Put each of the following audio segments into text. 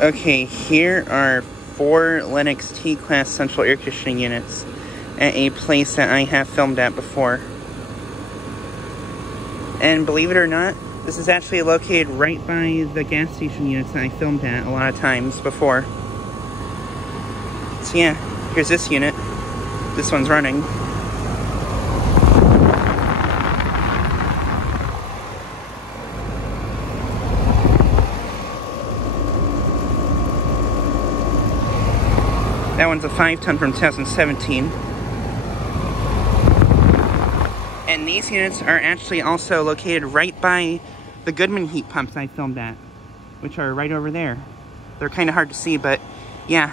Okay, here are 4 Lennox T-Class central air conditioning units at a place that I have filmed at before. And believe it or not, this is actually located right by the gas station units that I filmed at a lot of times before. So yeah, here's this unit. This one's running. That one's a 5-ton from 2017. And these units are actually also located right by the Goodman heat pumps I filmed at, which are right over there. They're kind of hard to see, but yeah.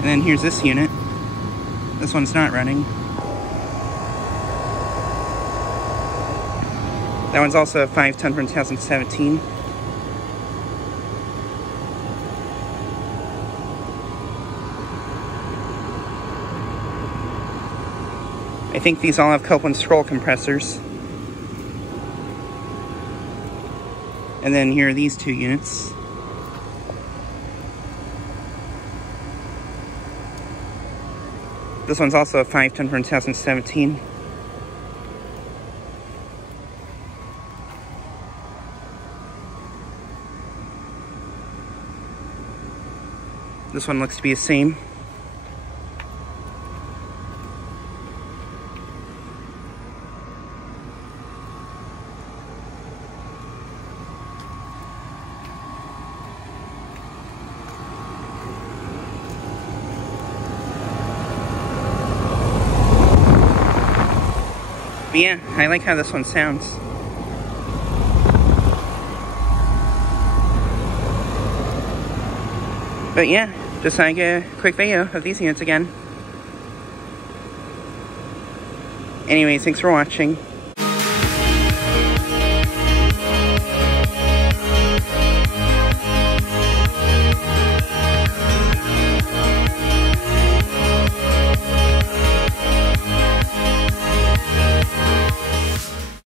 And then here's this unit. This one's not running. That one's also a 5-ton from 2017. I think these all have Copeland scroll compressors. And then here are these 2 units. This one's also a 5-ton from 2017. This one looks to be the same. But yeah, I like how this one sounds. But yeah, just like a quick video of these units again. Anyways, thanks for watching.